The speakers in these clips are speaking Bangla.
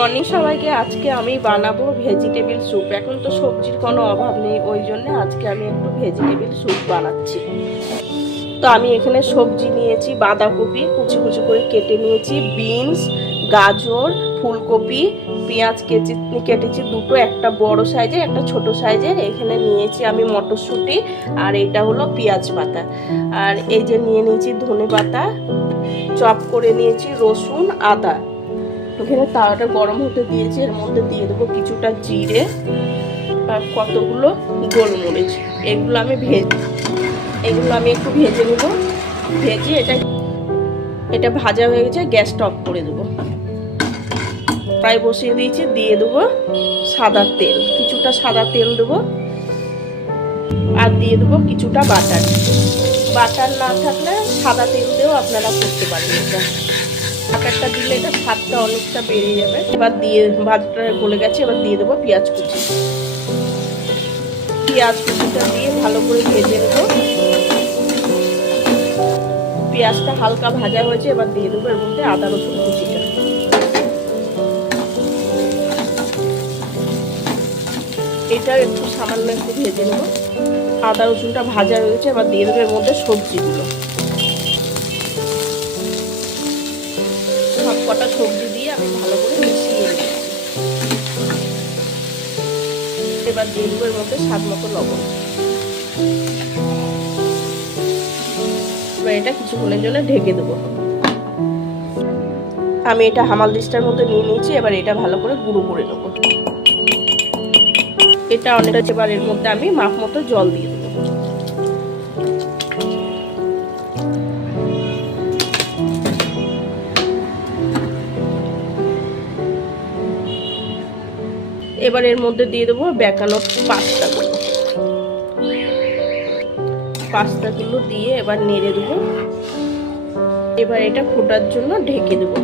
মর্নিং সবাইকে। আজকে আমি বানাবো ভেজিটেবিল স্যুপ। এখন তো সবজির কোনো অভাব নেই, ওই জন্য আজকে আমি একটু ভেজিটেবিল স্যুপ বানাচ্ছি। তো আমি এখানে সবজি নিয়েছি, বাঁধাকপি কুচি কুচি করে কেটে নিয়েছি, বিনস, গাজর, ফুলকপি, পেঁয়াজ কেটেছি দুটো, একটা বড় সাইজের একটা ছোট সাইজের। এখানে নিয়েছি আমি মটরশুঁটি, আর এটা হলো পেঁয়াজ পাতা, আর এই যে নিয়ে নিয়েছি ধনে পাতা, চপ করে নিয়েছি রসুন, আদা। এখানে তাওয়াটা গরম হতে দিয়েছি, এর মধ্যে দিয়ে দেবো কিছুটা জিরে আর কতগুলো গোলমরিচ। এগুলো আমি একটু ভেজে নেব। ভেজে এটা ভাজা হয়ে গেছে, গ্যাসটা অফ করে দেবো। ফ্রাই বসিয়ে দিয়েছি, দিয়ে দেবো সাদা তেল, কিছুটা সাদা তেল দেবো, আর দিয়ে দেবো কিছুটা বাটার। বাটার না থাকলে সাদা তেল দিয়েও আপনারা করতে পারেন। এটা বাটারটা দিলে এটা স্বাদটা অনেকটা বেড়ে যাবে। এবার দিয়ে ভাতটা গলে গেছে, এবার দিয়ে দেবো পেঁয়াজ কুচি। পেঁয়াজ কুচিটা দিয়ে ভালো করে ভেজে নেবো। পেঁয়াজটা হালকা ভাজা হয়েছে, এবার দিয়ে দেবো এর মধ্যে আদা রসুন কুচিটা। এটা একটু সামান্য একটু ভেজে নেবো। আদা রসুনটা ভাজা হয়ে গেছে, এবার দিয়ে দেবো এর মধ্যে সবজিগুলো। সব কটা সবজি দিয়ে আমি ভালো করে মিশিয়ে নিচ্ছি। এবার দিয়ে দেবো এর মধ্যে স্বাদ মতো লবণ। এবার এটা কিছুক্ষণের জন্য ঢেকে দেবো। আমি এটা হামালদিস্তার মধ্যে নিয়ে নিয়েছি, এবার এটা ভালো করে গুঁড়ো করে নেবো। এটা অনেকটা, এবার এর মধ্যে আমি মাপ মতো জল দিয়ে দেবো। এবার এর মধ্যে দিয়ে দেবো বেঁকানো পাস্তাগুলো দিয়ে এবার নেড়ে দেবো। এবার এটা ফোটার জন্য ঢেকে দেবো।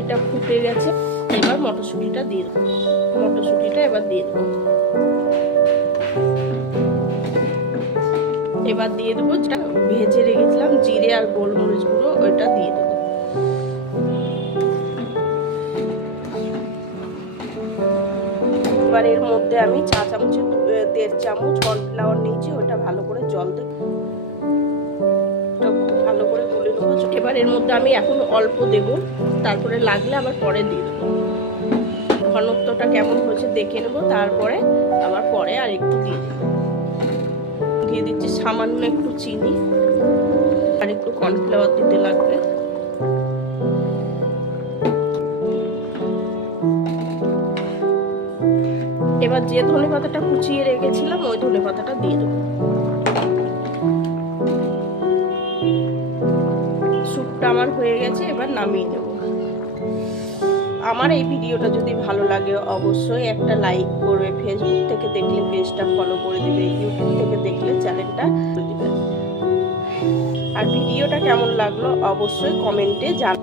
এটা ফুটে গেছে, এবার মটরশুঁটিটা দিয়ে দেবো। মটরশুঁটিটা এবার দিয়ে দেবো। এবার দিয়ে দেবো যেটা ভেজে রেখেছিলাম জিরে আর গোলমরিচ গুঁড়ো, ওইটা দিয়ে দেবো। এবার এর মধ্যে আমি চা চামচের 1.5 চামচ কর্নফ্লাওয়ার নিয়েছি, ওটা ভালো করে জল দেবো, ভালো করে গুলে নেবো। এবার এর মধ্যে আমি এখন অল্প দেবো, তারপরে লাগলে আবার পরে দিয়ে দেবো। ঘনত্বটা কেমন হয়েছে দেখে নেবো, তারপরে আবার পরে আর একটু দিয়ে দেবো। দিয়ে দিচ্ছি সামান্য একটু চিনি, আর একটু কর্নফ্লাওয়ার দিতে লাগবে। এবার যে ধনে পাতাটা কুচিয়ে রেখেছিলাম ওই ধনে পাতাটা দিয়ে দেবো। স্যুপটা আমার হয়ে গেছে, এবার নামিয়ে নেব। আমার এই ভিডিওটা যদি ভালো লাগে অবশ্যই একটা লাইক করবে। ফেসবুক থেকে দেখলে পেজটা ফলো করে দিবে, ইউটিউব থেকে দেখলে চ্যানেলটা করে দিবে। আর ভিডিওটা কেমন লাগলো অবশ্যই কমেন্টে জানাবে।